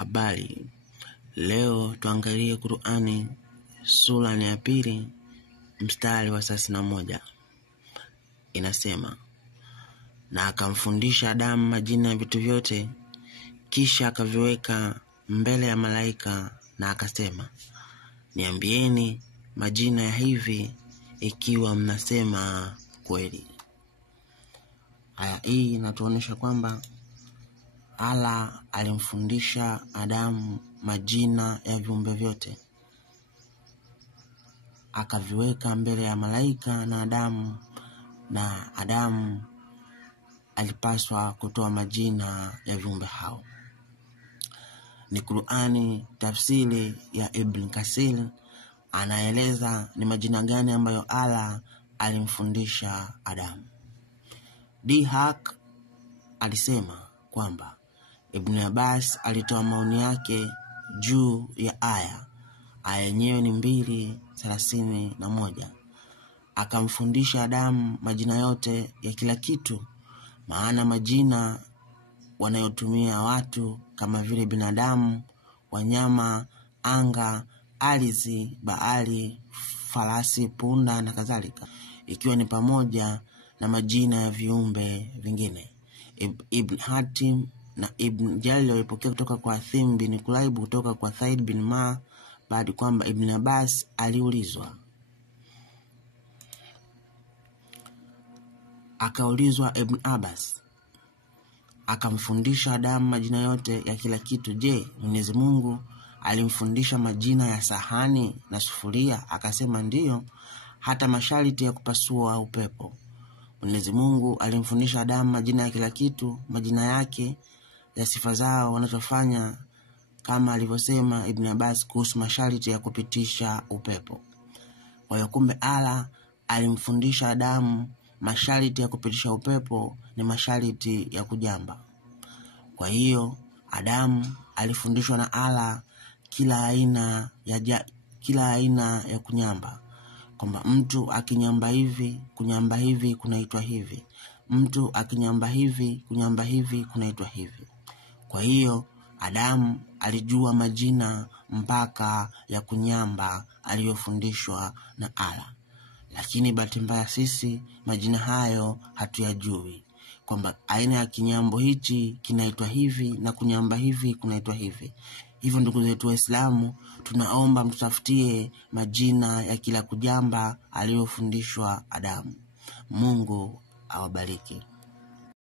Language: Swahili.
Habari. Leo tuangalie Qur'ani sura ya 2 mstari wa 31. Inasema, na akamfundisha Adamu majina ya vitu vyote, kisha akaviweka mbele ya malaika na akasema, niambieni majina ya hivi ikiwa mnasema kweli. Aya hii inatuonyesha kwamba Allah alimfundisha Adamu majina ya viumbe vyote, akaviweka mbele ya malaika na Adamu alipaswa kutoa majina ya viumbe hao. Ni Qur'ani tafsiri ya Ibn Kasir anaeleza ni majina gani ambayo Allah alimfundisha Adamu. Dihak alisema kwamba Ibn Abbas alitoa maoni yake juu ya aya yenyewe ni 2:31. Akamfundisha Adamu majina yote ya kila kitu, maana majina wanayotumia watu kama vile binadamu, wanyama, anga, ardhi, bahari, farasi, punda na kadhalika, ikiwa ni pamoja na majina ya viumbe vingine. Ibn Hatim na Ibn Jalil walipokea kutoka kwa Athim bin Kulaib kutoka kwa Thaid bin Ma baada kwamba Ibn Abbas akaulizwa Ibn Abbas akamfundisha Adamu majina yote ya kila kitu, je, Mwenyezi Mungu alimfundisha majina ya sahani na sufuria? Akasema ndiyo, hata masharti ya kupasua upepo. Mwenyezi Mungu alimfundisha Adamu majina ya kila kitu, majina yake ya sifa zao wanachofanya, kama alivyosema Ibn Abbas kuhusu masharti ya kupitisha upepo. Kwa hiyo kumbe Allah alimfundisha Adamu masharti ya kupitisha upepo ni masharti ya kujamba. Kwa hiyo Adamu alifundishwa na Allah kila aina ya kunyamba, kwamba mtu akinyamba hivi, kunyamba hivi kunaitwa hivi. Mtu akinyamba hivi, kunyamba hivi kunaitwa hivi. Kwa hiyo Adamu alijua majina mpaka ya kunyamba aliyofundishwa na Allah. Lakini bahati mbaya sisi majina hayo hatuyajui, kwamba aina ya kinyambo hichi kinaitwa hivi na kunyamba hivi kunaitwa hivi. Hivyo ndugu zetu Waislamu, tunaomba mtutafutie majina ya kila kujamba aliyofundishwa Adamu. Mungu awabariki.